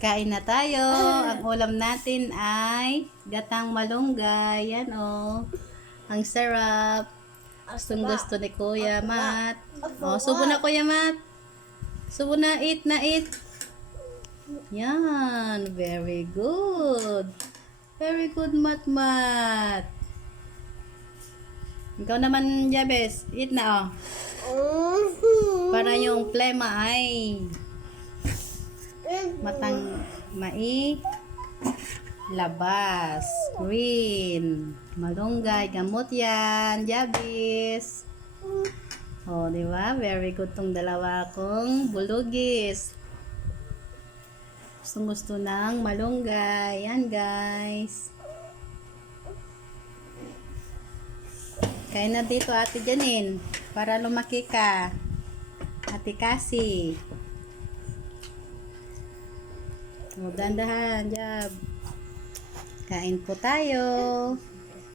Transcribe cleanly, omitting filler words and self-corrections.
Kain na tayo. Ang ulam natin ay gatang malunggay. Yan o. Ang sarap. Gustong gusto ni Kuya Mat. O, subo na Kuya Mat. Subo na, eat na, eat. Yan. Very good. Very good, Mat Mat. Ikaw naman, Jabez. Eat na o. Para yung plema ay labas. Green. Malunggay. Gamot yan. Jabis. O, di ba? Very good tong dalawa kong bulugis. Gusto ng malunggay. Yan, guys. Kain na dito, Ate Janine. Para lumaki ka. Ate Cassie. O, dandahan, Jab. Kain po tayo.